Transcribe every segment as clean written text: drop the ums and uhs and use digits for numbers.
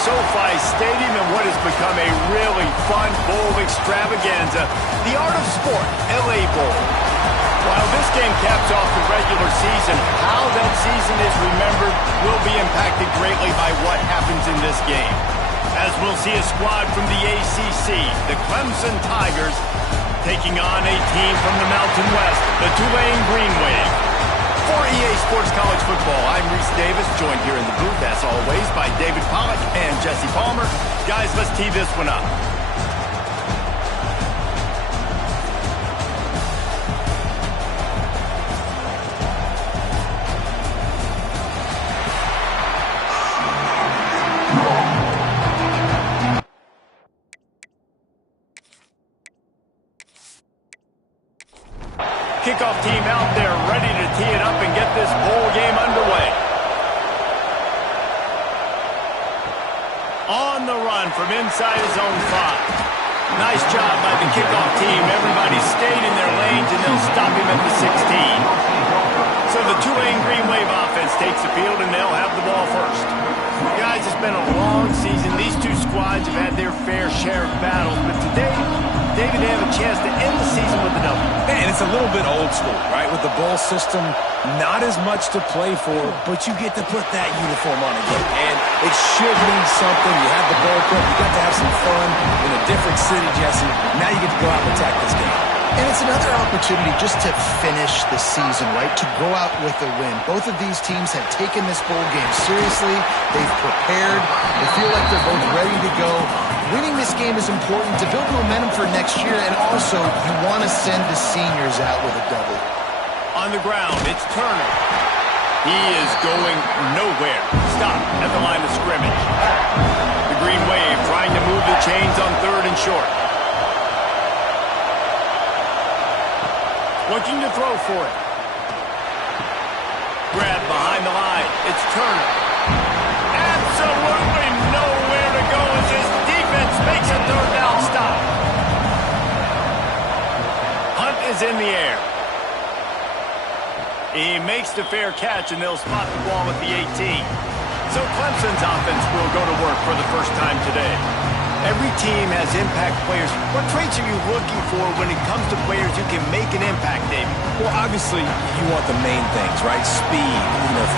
SoFi Stadium in what has become a really fun bowl extravaganza, the Art of Sport LA Bowl. While this game caps off the regular season, how that season is remembered will be impacted greatly by what happens in this game. As we'll see a squad from the ACC, the Clemson Tigers, taking on a team from the Mountain West, the Tulane Green Wave. For EA Sports College Football, I'm Reese Davis, joined here in the booth, as always, by David Pollack and Jesse Palmer. Guys, let's tee this one up. Kickoff team out there ready to tee it up and get this bowl game underway. On the run from inside his own 5. Nice job by the kickoff team. Everybody stayed in their lanes and they'll stop him at the 16. So the Tulane Green Wave offense takes the field and they'll have the ball first. Guys, it's been a long season. These two squads have had their fair share of battles, but today, David, they have a chance to end the season with a W. And it's a little bit old school, right? With the bowl system, not as much to play for, but you get to put that uniform on again. And it should mean something. You have the bowl prep. You got to have some fun in a different city, Jesse. Now you get to go out and attack this game. And it's another opportunity just to finish the season, right? To go out with a win. Both of these teams have taken this bowl game seriously. They've prepared. They feel like they're both ready to go. Winning this game is important to build momentum for next year, and also you want to send the seniors out with a W. On the ground, it's Turner. He is going nowhere. Stop at the line of scrimmage. The Green Wave trying to move the chains on 3rd and short. Looking to throw for it. Grab behind the line. It's Turner. Absolutely nowhere to go as his defense makes a 3rd down stop. Hunt is in the air. He makes the fair catch, and they'll spot the ball at the 18. So Clemson's offense will go to work for the first time today. Every team has impact players. What traits are you looking for when it comes to players who can make an impact, David? Well, obviously, you want the main things, right? Speed,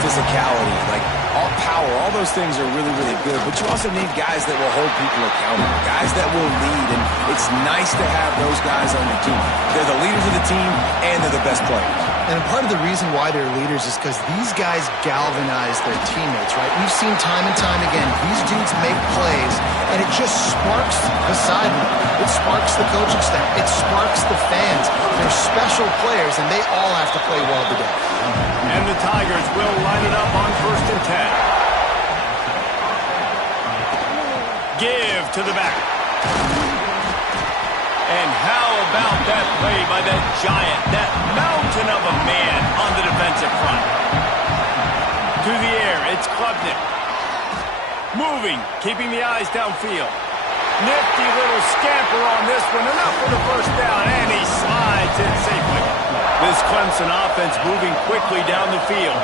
physicality, like all power. All those things are really, really good. But you also need guys that will hold people accountable, guys that will lead. And it's nice to have those guys on your team. They're the leaders of the team, and they're the best players. And part of the reason why they're leaders is because these guys galvanize their teammates, right? We've seen time and time again, these dudes make plays, and it just sparks the sideline. It sparks the coaching staff. It sparks the fans. They're special players, and they all have to play well today. And the Tigers will line it up on 1st and 10. Give to the back. And how about that play by that giant, that mountain of a man on the defensive front? To the air, it's Klubnik. Moving, keeping the eyes downfield. Nifty little scamper on this one, enough for the 1st down, and he slides in safely. This Clemson offense moving quickly down the field.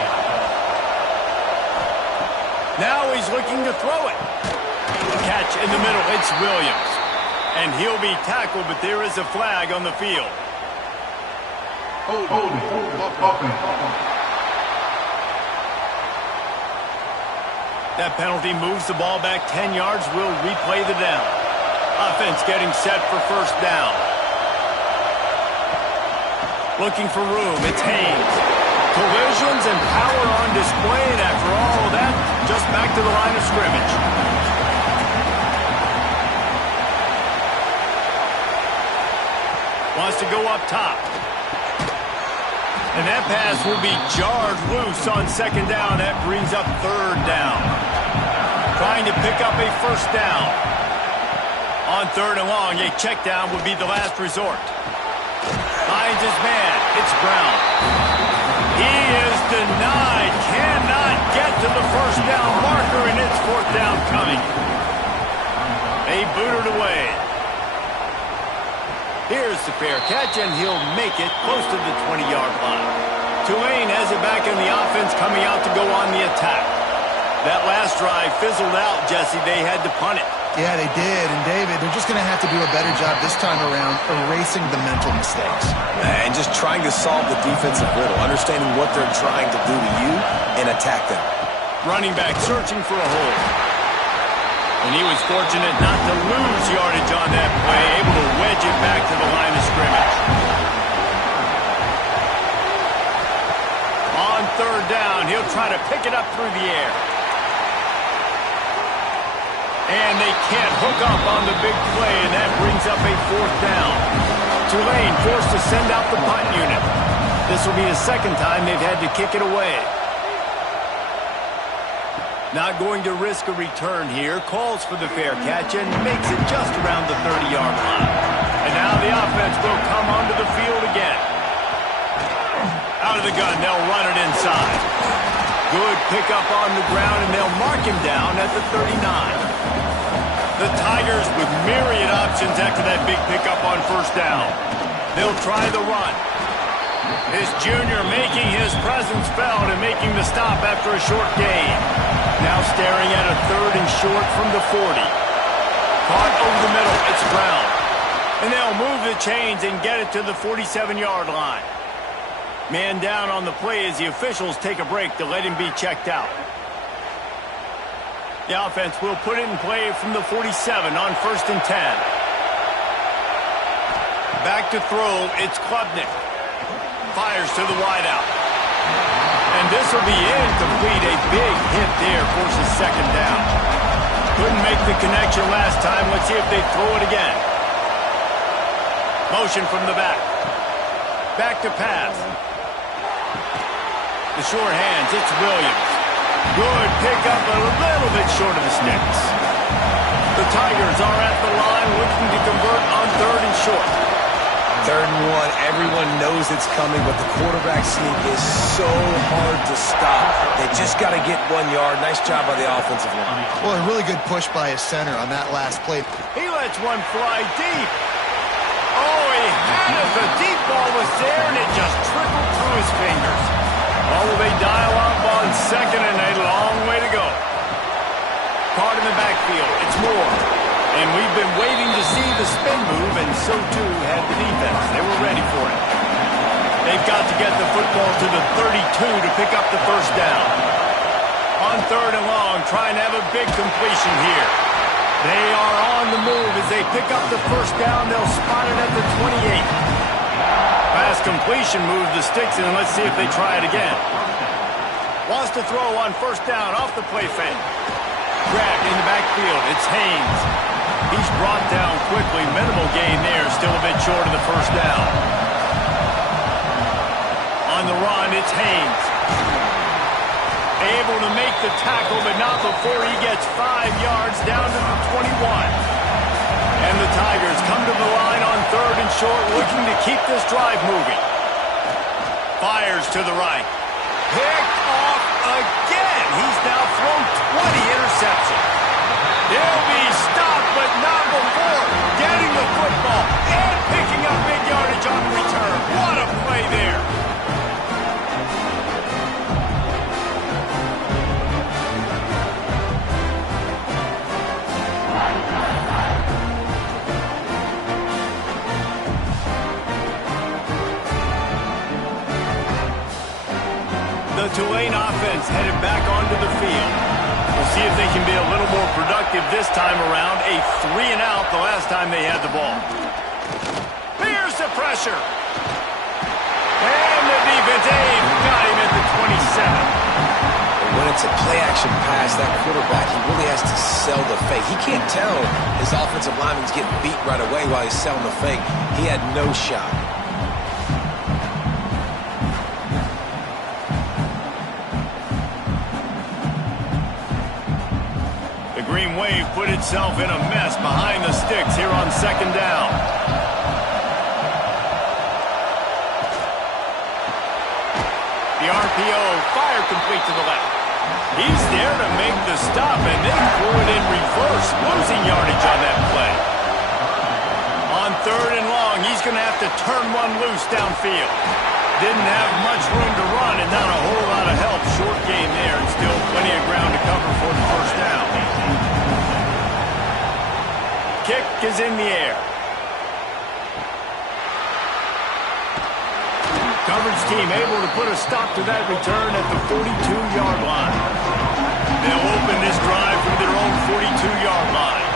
Now he's looking to throw it. Catch in the middle, it's Williams. And he'll be tackled, but there is a flag on the field. That penalty moves the ball back 10 yards. We'll replay the down. Offense getting set for 1st down. Looking for room, it's Haynes. Collisions and power on display, and after all of that, just back to the line of scrimmage. Wants to go up top. And that pass will be jarred loose on 2nd down. That brings up 3rd down. Trying to pick up a 1st down. On 3rd and long, a check down would be the last resort. Finds his man. It's Brown. He is denied. Cannot get to the 1st down marker, and it's 4th down coming. They boot it away. Here's the fair catch, and he'll make it close to the 20-yard line. Tulane has it back in the offense, coming out to go on the attack. That last drive fizzled out, Jesse. They had to punt it. Yeah, they did. And, David, they're just going to have to do a better job this time around erasing the mental mistakes. And just trying to solve the defensive riddle, understanding what they're trying to do to you and attack them. Running back searching for a hole. And he was fortunate not to lose yardage on that play, able to wedge it back to the line of scrimmage. On third down, he'll try to pick it up through the air. And they can't hook up on the big play, and that brings up a fourth down. Tulane forced to send out the punt unit. This will be the second time they've had to kick it away. Not going to risk a return here. Calls for the fair catch and makes it just around the 30-yard line. And now the offense will come onto the field again. Out of the gun, they'll run it inside. Good pickup on the ground, and they'll mark him down at the 39. The Tigers with myriad options after that big pickup on first down. They'll try the run. This junior making his presence felt and making the stop after a short gain. Now staring at a third and short from the 40. Caught over the middle. It's Brown. And they'll move the chains and get it to the 47-yard line. Man down on the play as the officials take a break to let him be checked out. The offense will put it in play from the 47 on 1st and 10. Back to throw. It's Klubnik. Fires to the wideout. And this will be incomplete. A big hit there forces second down. Couldn't make the connection last time. Let's see if they throw it again. Motion from the back. Back to pass. The short hands. It's Williams. Good pickup, a little bit short of the sticks. The Tigers are at the line looking to convert on third and short. 3rd and 1, everyone knows it's coming, but the quarterback sneak is so hard to stop. They just got to get 1 yard. Nice job by the offensive line. Well, a really good push by his center on that last play. He lets one fly deep. Oh, he had it. The deep ball was there, and it just trickled through his fingers. Oh, will they dial up on second, and a long way to go. Caught in the backfield. It's Moore. And we've been waiting to see the spin move, and so too had the defense. They were ready for it. They've got to get the football to the 32 to pick up the first down. On third and long, trying to have a big completion here. They are on the move as they pick up the first down. They'll spot it at the 28. Fast completion moves the sticks, and let's see if they try it again. Wants to throw on first down off the play fake. Grabbed in the backfield. It's Haynes. He's brought down quickly. Minimal gain there. Still a bit short of the first down. On the run, it's Haynes. Able to make the tackle, but not before he gets 5 yards down to the 21. And the Tigers come to the line on third and short, looking to keep this drive moving. Fires to the right. Picked off again. He's now thrown 20 interceptions. He'll be stopped, but not before getting the football and picking up big yardage on the return. What a play there. The Tulane offense headed back onto the field. We'll see if they can be a little more productive this time around. A 3-and-out the last time they had the ball. Here's the pressure. And the defense, got him at the 27. When it's a play-action pass, that quarterback, he really has to sell the fake. He can't tell his offensive lineman's getting beat right away while he's selling the fake. He had no shot. Green Wave put itself in a mess behind the sticks here on second down. The RPO, fire complete to the left. He's there to make the stop, and they threw it in reverse, losing yardage on that play. On third and long, he's going to have to turn one loose downfield. Didn't have much room to run and not a whole lot of help. Short game there and still plenty of ground to cover for the first down. Kick is in the air. Coverage team able to put a stop to that return at the 42-yard line. They'll open this drive from their own 42-yard line.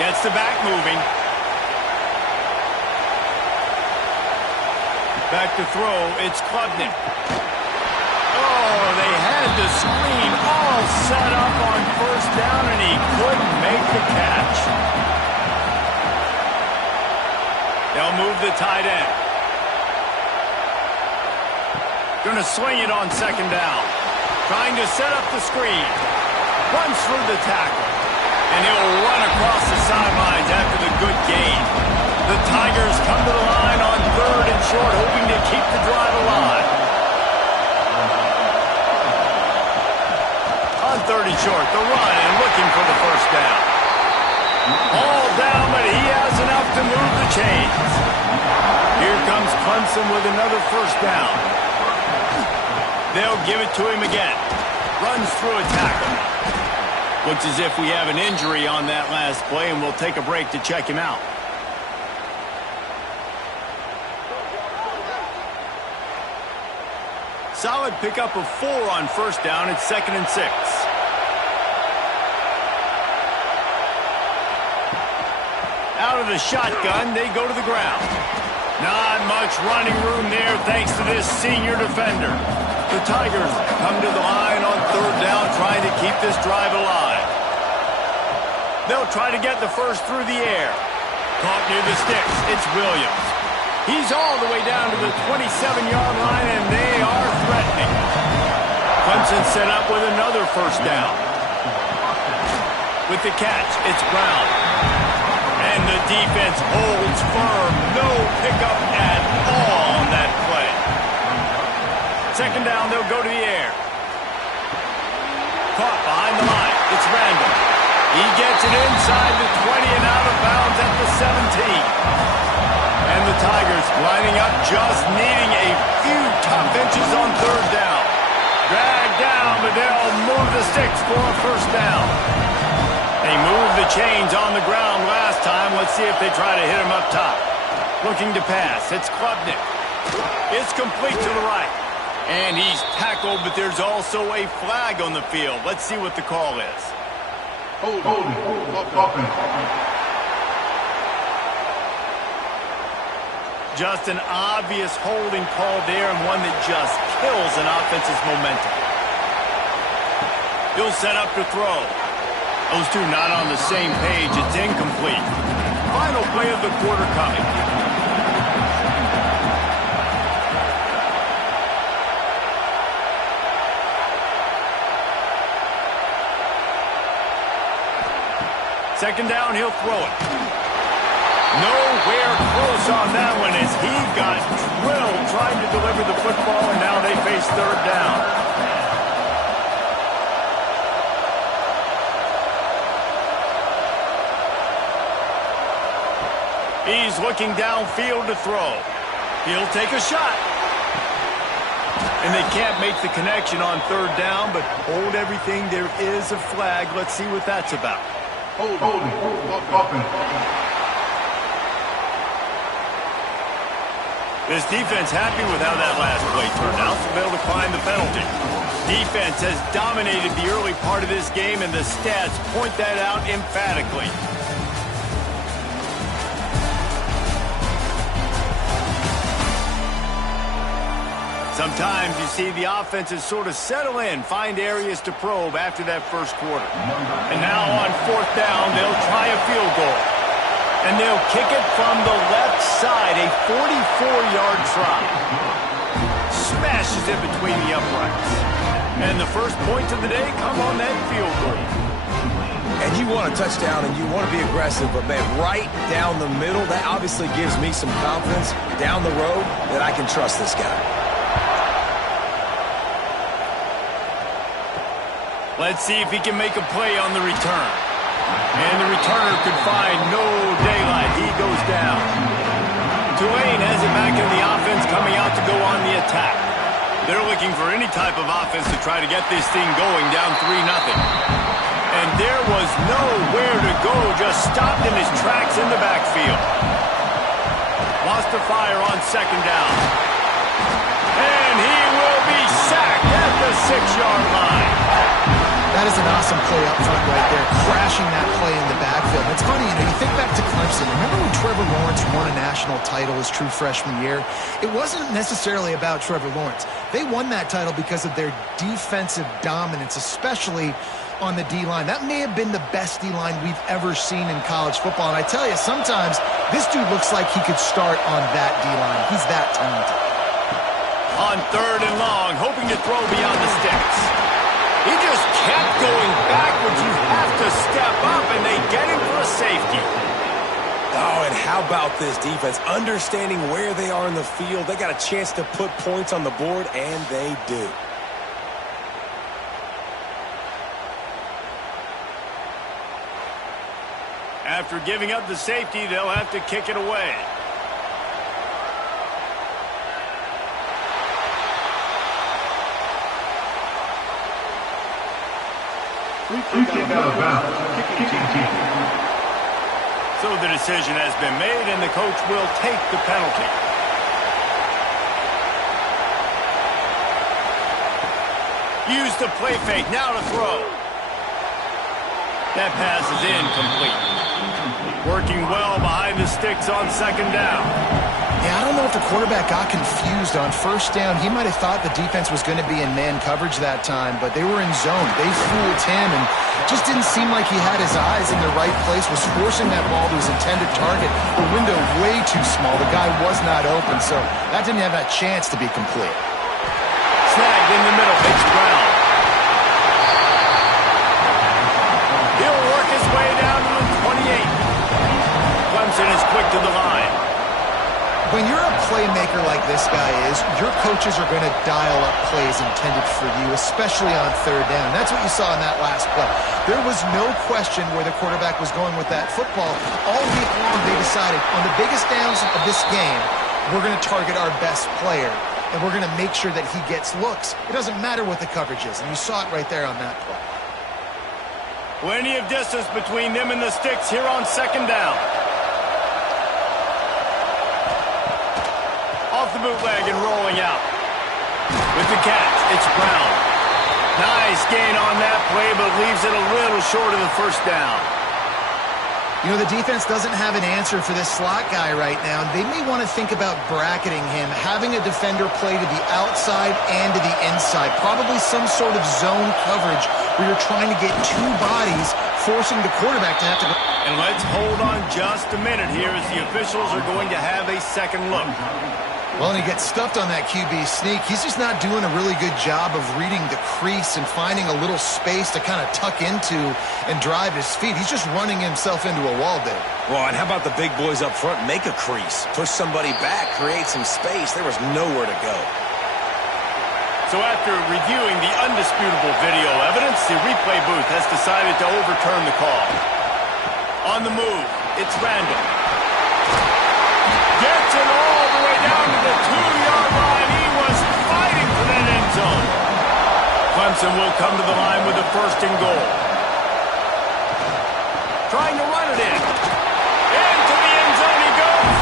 Gets the back moving. Back to throw, it's Klubnik. Oh, they had the screen all set up on first down, and he couldn't make the catch. They'll move the tight end. Gonna swing it on second down. Trying to set up the screen. Runs through the tackle. And he'll run across the sidelines after the good gain. The Tigers come to the line on third and short, hoping to keep the drive alive. On third and short, the run and looking for the first down. All down, but he has enough to move the chains. Here comes Clemson with another first down. They'll give it to him again. Runs through a tackle. Looks as if we have an injury on that last play, and we'll take a break to check him out. Solid pickup of 4 on first down. It's 2nd and 6. Out of the shotgun, they go to the ground. Not much running room there thanks to this senior defender. The Tigers come to the line on third down, trying to keep this drive alive. They'll try to get the first through the air. Caught near the sticks. It's Williams. He's all the way down to the 27-yard line, and they are threatening. Clemson set up with another first down. With the catch, it's Brown. And the defense holds firm. No pickup at all on that play. Second down, they'll go to the air. Caught behind the line. It's Randall. He gets it inside the 20 and out of bounds at the 17. And the Tigers lining up, just needing a few tough inches on third down. Dragged down, but they'll move the sticks for a first down. They moved the chains on the ground last time. Let's see if they try to hit him up top. Looking to pass. It's Klubnik. It's complete to the right. And he's tackled, but there's also a flag on the field. Let's see what the call is. Holding. Just an obvious holding call there, and one that just kills an offense's momentum. He'll set up to throw. Those two not on the same page. It's incomplete. Final play of the quarter coming. Second down, he'll throw it. Nowhere close on that one as he got drilled trying to deliver the football, and now they face third down. He's looking downfield to throw. He'll take a shot. And they can't make the connection on third down, but hold everything. There is a flag. Let's see what that's about. Holding. This defense happy with how that last play turned out, so they'll decline the penalty. Defense has dominated the early part of this game, and the stats point that out emphatically. Sometimes you see the offenses sort of settle in, find areas to probe after that first quarter. And now on fourth down, they'll try a field goal. And they'll kick it from the left side, a 44-yard try. Smashes it between the uprights. And the first points of the day come on that field goal. And you want a touchdown and you want to be aggressive, but man, right down the middle, that obviously gives me some confidence down the road that I can trust this guy. Let's see if he can make a play on the return. And the returner could find no daylight. He goes down. Tulane has it back in the offense, coming out to go on the attack. They're looking for any type of offense to try to get this thing going, down 3-0. And there was nowhere to go, just stopped in his tracks in the backfield. Wants to fire on second down. And he will be sacked at the 6-yard line. That is an awesome play up front right there, crashing that play in the backfield. It's funny, you think back to Clemson. Remember when Trevor Lawrence won a national title his true freshman year? It wasn't necessarily about Trevor Lawrence. They won that title because of their defensive dominance, especially on the D-line. That may have been the best D-line we've ever seen in college football. And I tell you, sometimes this dude looks like he could start on that D-line. He's that talented. On 3rd and long, hoping to throw beyond the sticks. He just kept going backwards. You have to step up, and they get him for a safety. Oh, and how about this defense? Understanding where they are in the field. They got a chance to put points on the board, and they do. After giving up the safety, they'll have to kick it away. Free kick out of bounds. Kicking team. So the decision has been made, and the coach will take the penalty. Use the play fake. Now to throw. That pass is incomplete. Working well behind the sticks on second down. Yeah, I don't know if the quarterback got confused on first down. He might have thought the defense was going to be in man coverage that time, but they were in zone. They fooled him and just didn't seem like he had his eyes in the right place, was forcing that ball to his intended target. The window way too small. The guy was not open, so that didn't have that chance to be complete. Snagged in the middle. It's Brown. He'll work his way down to the 28. Clemson is quick to the line. When you're a playmaker like this guy is, your coaches are going to dial up plays intended for you, especially on 3rd down. That's what you saw in that last play. There was no question where the quarterback was going with that football. All week long, they decided on the biggest downs of this game, we're going to target our best player, and we're going to make sure that he gets looks. It doesn't matter what the coverage is, and you saw it right there on that play. Plenty of distance between them and the sticks here on second down. Off the bootleg and rolling out. With the catch, it's Brown. Nice gain on that play, but leaves it a little short of the first down. You know, the defense doesn't have an answer for this slot guy right now. They may want to think about bracketing him, having a defender play to the outside and to the inside. Probably some sort of zone coverage where you're trying to get two bodies, forcing the quarterback to have to go. And let's hold on just a minute here as the officials are going to have a second look. Well, and he gets stuffed on that QB sneak. He's just not doing a really good job of reading the crease and finding a little space to kind of tuck into and drive his feet. He's just running himself into a wall there. Well, and how about the big boys up front? Make a crease. Push somebody back. Create some space. There was nowhere to go. So after reviewing the undisputable video evidence, the replay booth has decided to overturn the call. On the move, it's Randall. Gets it all the way down to the 2-yard line. He was fighting for that end zone. Clemson will come to the line with a 1st and goal. Trying to run it in. Into the end zone he goes.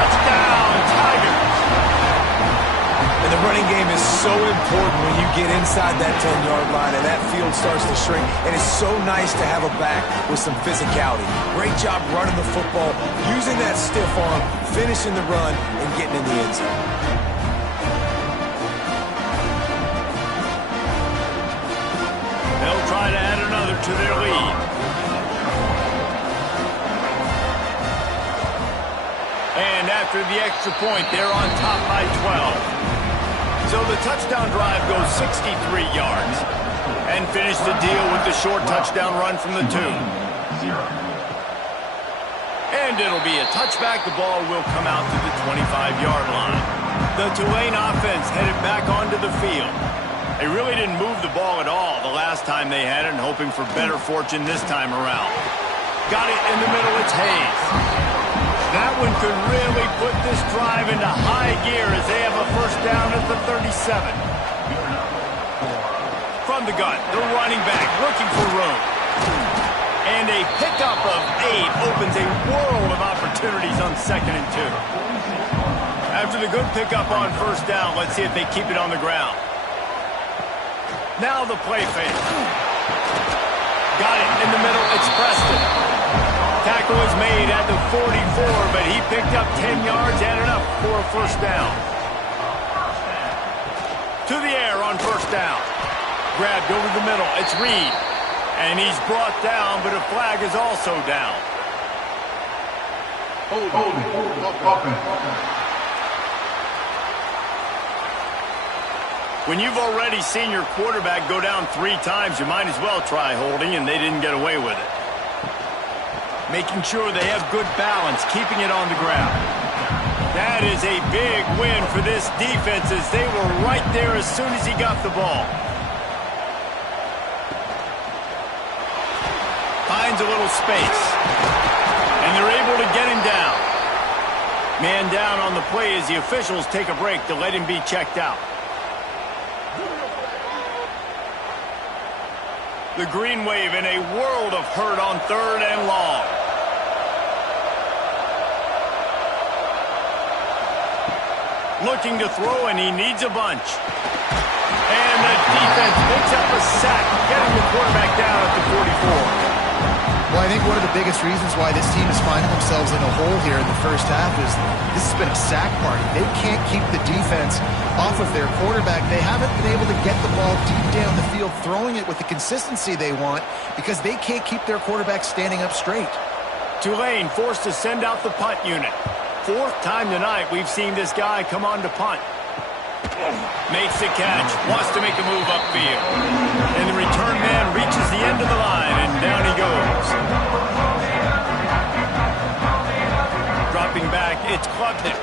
Touchdown, Tigers. And the running game is so important when you get inside that 10-yard line and that field starts to shrink. And it's so nice to have a back with some physicality. Great job running the football, using that stiff arm, finishing the run, and getting in the end zone. They'll try to add another to their lead. And after the extra point, they're on top by 12. So the touchdown drive goes 63 yards and finish the deal with the short touchdown run from the 2. And it'll be a touchback. The ball will come out to the 25-yard line. The Tulane offense headed back onto the field. They really didn't move the ball at all the last time they had it, and hoping for better fortune this time around. Got it in the middle. It's Hayes. That one could really put this drive into high gear as they have a first down at the 37. From the gun, the running back looking for room. And a pickup of 8 opens a world of opportunities on 2nd and 2. After the good pickup on first down, let's see if they keep it on the ground. Now the play fake. Got it in the middle. It's Preston. Tackle is made at the 44, but he picked up 10 yards and enough for a first down. To the air on first down. Grabbed over the middle. It's Reed. And he's brought down, but a flag is also down. When you've already seen your quarterback go down 3 times, you might as well try holding, and they didn't get away with it. Making sure they have good balance, keeping it on the ground. That is a big win for this defense as they were right there as soon as he got the ball. Finds a little space. And they're able to get him down. Man down on the play as the officials take a break to let him be checked out. The green wave in a world of hurt on 3rd and long. Looking to throw, and he needs a bunch. And the defense picks up a sack, getting the quarterback down at the 44. Well, I think one of the biggest reasons why this team is finding themselves in a hole here in the first half is this has been a sack party. They can't keep the defense off of their quarterback. They haven't been able to get the ball deep down the field, throwing it with the consistency they want because they can't keep their quarterback standing up straight. Tulane forced to send out the punt unit. 4th time tonight we've seen this guy come on to punt. Makes the catch, wants to make a move upfield. And the return man reaches the end of the line, and down he goes. Dropping back, it's Klubnik.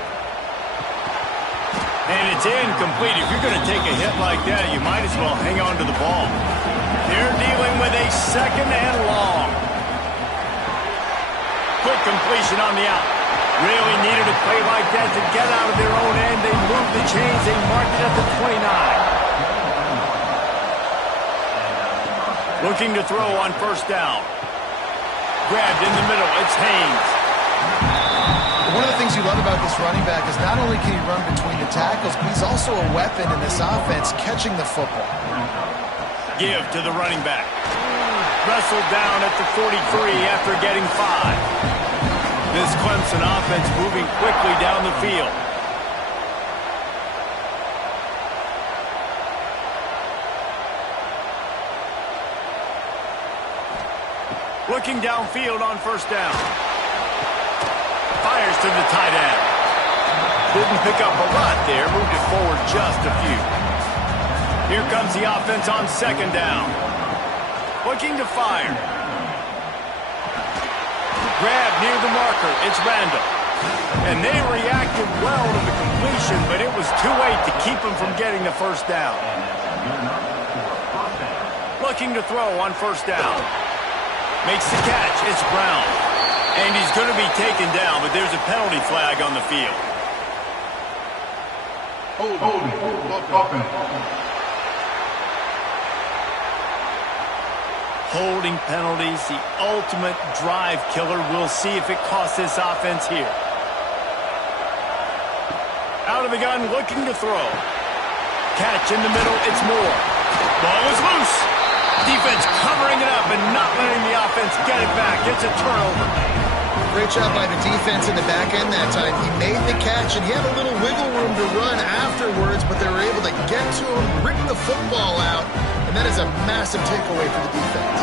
And it's incomplete. If you're going to take a hit like that, you might as well hang on to the ball. They're dealing with a 2nd and long. Quick completion on the out. Really needed a play like that to get out of their own end. They moved the chains. They marked it at the 29. Looking to throw on first down. Grabbed in the middle. It's Haynes. One of the things you love about this running back is not only can he run between the tackles, but he's also a weapon in this offense catching the football. Give to the running back. Wrestled down at the 43 after getting 5. This Clemson offense moving quickly down the field. Looking downfield on first down. Fires to the tight end. Didn't pick up a lot there. Moved it forward just a few. Here comes the offense on 2nd down. Looking to fire. Grab near the marker. It's Randall. And they reacted well to the completion, but it was too late to keep him from getting the first down. Looking to throw on first down. Makes the catch. It's Brown. And he's going to be taken down, but there's a penalty flag on the field. Holding penalties, the ultimate drive killer. We'll see if it costs this offense here. Out of the gun, looking to throw. Catch in the middle, it's Moore. Ball is loose. Defense covering it up and not letting the offense get it back. It's a turnover. Great job by the defense in the back end that time. He made the catch, and he had a little wiggle room to run afterwards, but they were able to get to him, rip the football out, and that is a massive takeaway for the defense.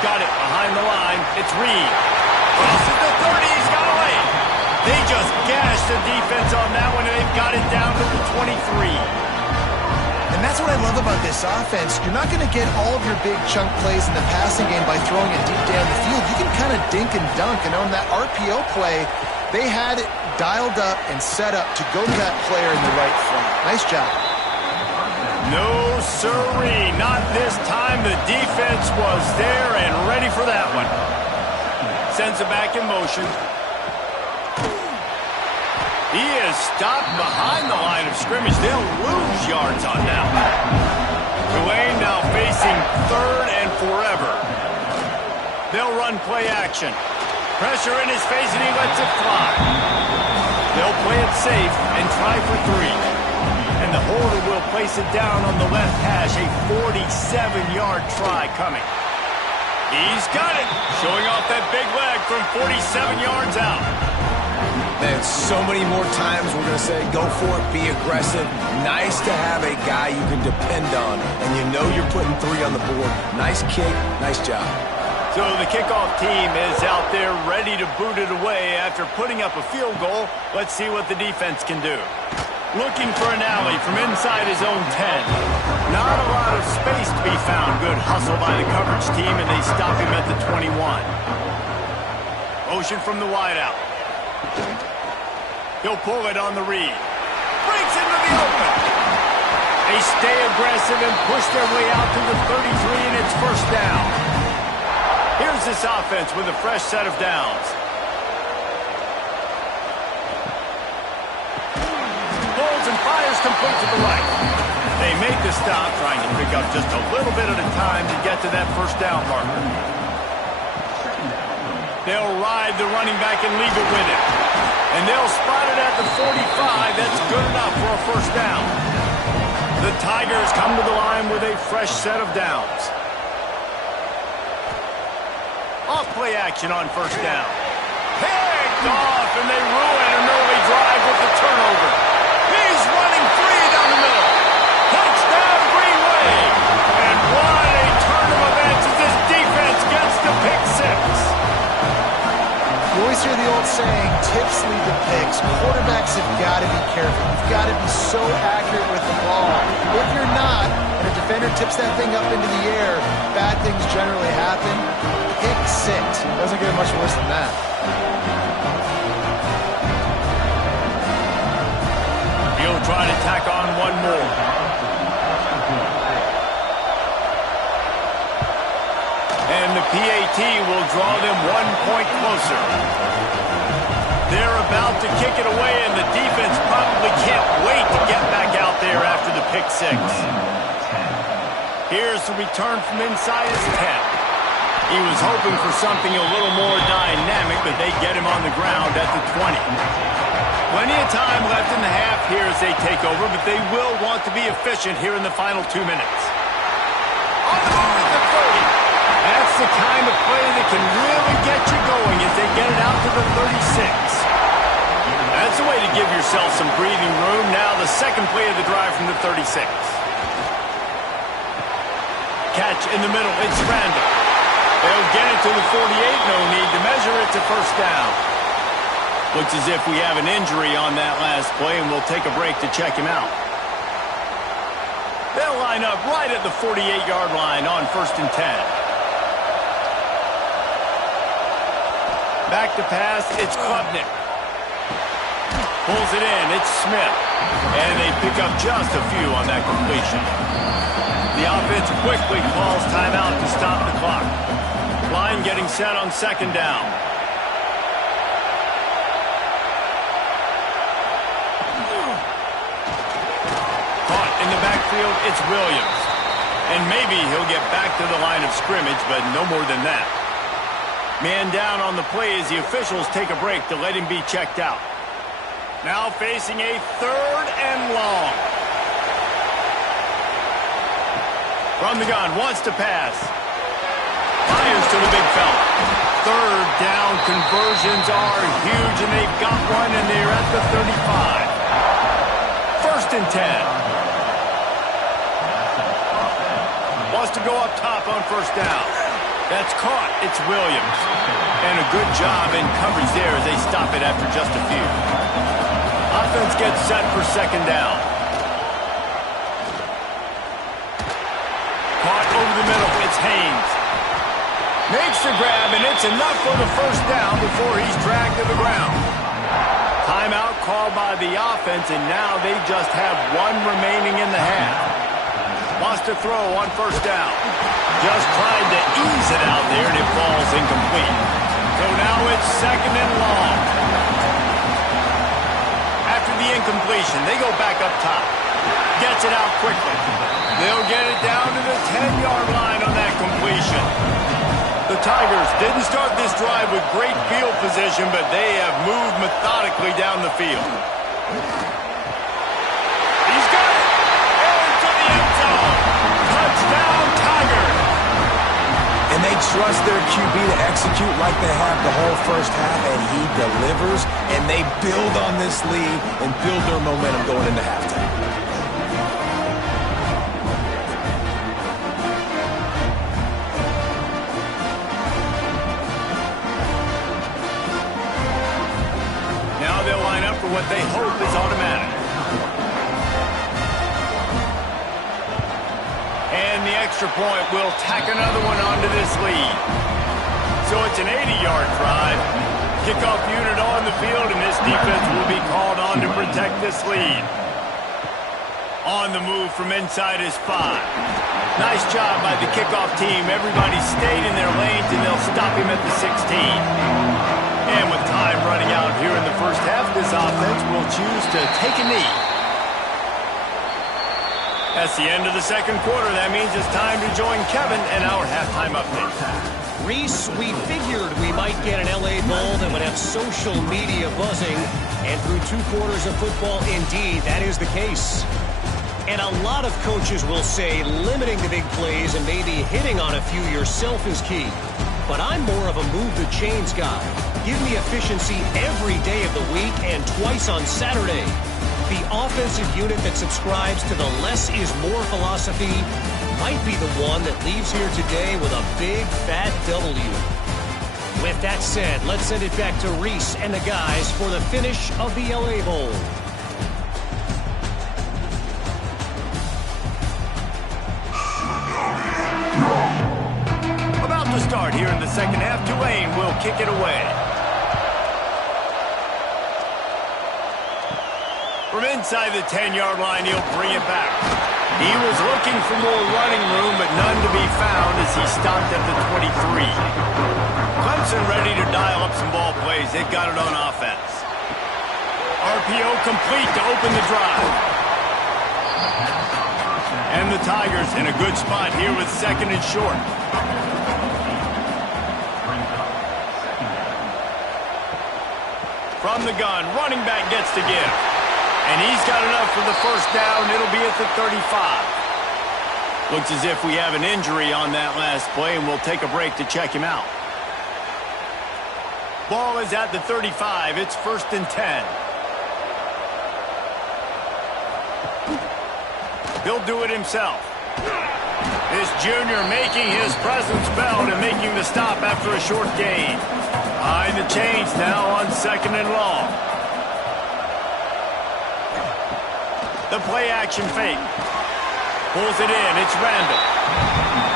Got it behind the line. It's Reed. Crosses the 30. He's got away. They just gashed the defense on that one, and they've got it down to the 23. And that's what I love about this offense. You're not going to get all of your big chunk plays in the passing game by throwing it deep down the field. You can kind of dink and dunk, and on that RPO play, They had it dialed up and set up to go to that player in the right front. Nice job. No, sirree. Not this time. The defense was there and ready for that one. Sends it back in motion. He is stopped behind the line of scrimmage. They'll lose yards on that one. Tulane now facing third and forever. They'll run play action. Pressure in his face, and he lets it fly. They'll play it safe and try for 3. And the holder will place it down on the left hash. A 47-yard try coming. He's got it. Showing off that big leg from 47 yards out. Man, so many more times we're going to say, go for it, be aggressive. Nice to have a guy you can depend on, and you know you're putting 3 on the board. Nice kick, nice job. So the kickoff team is out there ready to boot it away after putting up a field goal. Let's see what the defense can do. Looking for an alley from inside his own 10. Not a lot of space to be found. Good hustle by the coverage team, and they stop him at the 21. Motion from the wideout. He'll pull it on the read. Breaks into the open. They stay aggressive and push their way out to the 33, and it's first down. Here's this offense with a fresh set of downs. Pulls and fires complete to the right. They make the stop, trying to pick up just a little bit at a time to get to that first down marker. They'll ride the running back and leave it with him. And they'll spot it at the 45. That's good enough for a first down. The Tigers come to the line with a fresh set of downs. Off play action on first down. Picked off, and they ruin an early drive with the turnover. He's running free down the middle. Touchdown, Green Wave. And what a turn of events as this defense gets the pick 6. You always hear the old saying, tips lead to picks. Quarterbacks have got to be careful. You've got to be so accurate with the ball. If you're not, and a defender tips that thing up into the air, bad things generally happen. Pick 6. Doesn't get much worse than that. He'll try to tack on one more. And the PAT will draw them 1 point closer. They're about to kick it away, and the defense probably can't wait to get back out there after the pick 6. Here's the return from inside his 10. He was hoping for something a little more dynamic, but they get him on the ground at the 20. Plenty of time left in the half here as they take over, but they will want to be efficient here in the final 2 minutes. On the move at the 30. That's the kind of play that can really get you going as they get it out to the 36. That's the way to give yourself some breathing room. Now the second play of the drive from the 36. Catch in the middle. It's random. They'll get it to the 48. No need to measure it to first down. Looks as if we have an injury on that last play, and we'll take a break to check him out. They'll line up right at the 48-yard line on first and 10. Back to pass, it's Klubnik. Pulls it in, it's Smith. And they pick up just a few on that completion. The offense quickly calls timeout to stop the clock. Line getting set on second down. Caught in the backfield, it's Williams. And maybe he'll get back to the line of scrimmage, but no more than that. Man down on the play as the officials take a break to let him be checked out. Now facing a third and long. From the gun, wants to pass. Fires to the big fella. Third down conversions are huge, and they've got one, and they're at the 35. First and 10. Wants to go up top on first down. That's caught. It's Williams. And a good job in coverage there as they stop it after just a few. Offense gets set for second down. Caught over the middle. It's Haynes. Makes the grab, and it's enough for the first down before he's dragged to the ground. called by the offense, and now they just have one remaining in the half. Lost a throw on first down. Just tried to ease it out there, and it falls incomplete. So now it's second and long. After the incompletion, they go back up top. Gets it out quickly. They'll get it down to the 10-yard line on that completion. The Tigers didn't start this drive with great field position, but they have moved methodically down the field. He's got it! Into the end zone! Touchdown, Tigers! And they trust their QB to execute like they have the whole first half, and he delivers, and they build on this lead and build their momentum going into halftime. What they hope is automatic. And the extra point will tack another one onto this lead. So it's an 80-yard drive. Kickoff unit on the field, and this defense will be called on to protect this lead. On the move from inside his 5. Nice job by the kickoff team. Everybody stayed in their lanes, and they'll stop him at the 16. And with time running out here in the first half, this offense will choose to take a knee. That's the end of the second quarter. That means it's time to join Kevin and our halftime update. Reese, we figured we might get an LA Bowl that would have social media buzzing. And through 2 quarters of football, indeed, that is the case. And a lot of coaches will say limiting the big plays and maybe hitting on a few yourself is key. But I'm more of a move-the-chains guy. Give me efficiency every day of the week and twice on Saturday. The offensive unit that subscribes to the less is more philosophy might be the one that leaves here today with a big, fat W. With that said, let's send it back to Reese and the guys for the finish of the LA Bowl. To start here in the second half, Tulane will kick it away. From inside the 10-yard line, he'll bring it back. He was looking for more running room, but none to be found as he stopped at the 23. Clemson ready to dial up some ball plays. They've got it on offense. RPO complete to open the drive. And the Tigers in a good spot here with second and short. From the gun, running back gets to give. And he's got enough for the first down. It'll be at the 35. Looks as if we have an injury on that last play, and we'll take a break to check him out. Ball is at the 35. It's 1st and 10. He'll do it himself. This junior making his presence felt and making the stop after a short gain. Behind the chains now on second and long. The play action fake. Pulls it in. It's Randall.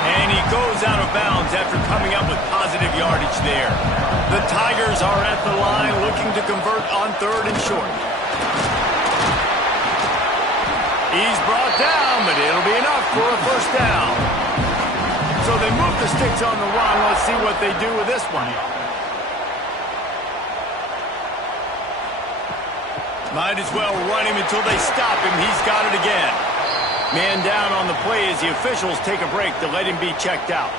And he goes out of bounds after coming up with positive yardage there. The Tigers are at the line looking to convert on 3rd and short. He's brought down, but it'll be enough for a first down. So they move the sticks on the run. Let's see what they do with this one. Might as well run him until they stop him. He's got it again. Man down on the play as the officials take a break to let him be checked out.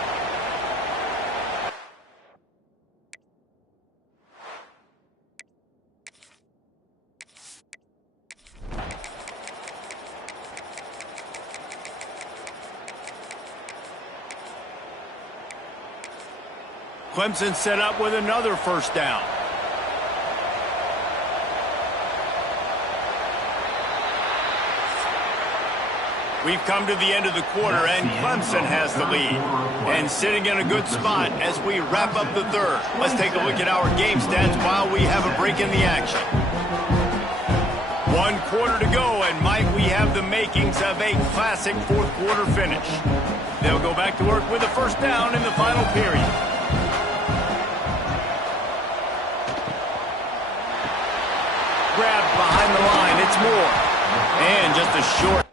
Clemson set up with another first down. We've come to the end of the quarter, and Clemson has the lead. And sitting in a good spot as we wrap up the third. Let's take a look at our game stats while we have a break in the action. 1 quarter to go, and might we have the makings of a classic fourth quarter finish. They'll go back to work with a first down in the final period. grab behind the line. It's more. And just a short.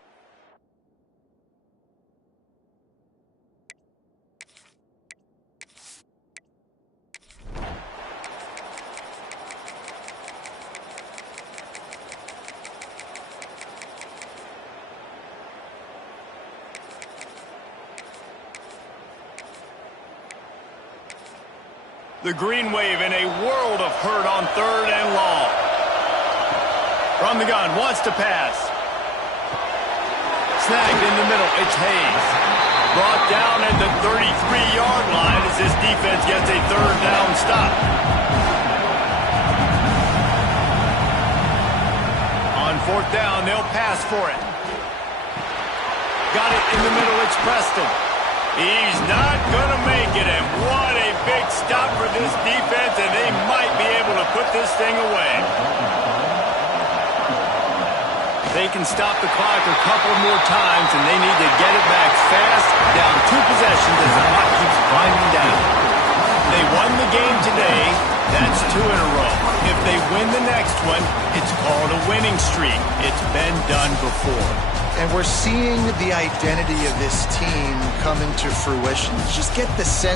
The green wave in a world of hurt on 3rd and long. From the gun, wants to pass. Snagged in the middle, it's Hayes. Brought down at the 33-yard line as this defense gets a 3rd down stop. On 4th down, they'll pass for it. Got it in the middle, it's Preston. He's not going to make it, and what a big stop for this defense, and they might be able to put this thing away. They can stop the clock a couple more times, and they need to get it back fast, down 2 possessions as the clock keeps winding down. They won the game today. That's 2 in a row. If they win the next one, it's called a winning streak. It's been done before. And we're seeing the identity of this team come into fruition. Just get the sense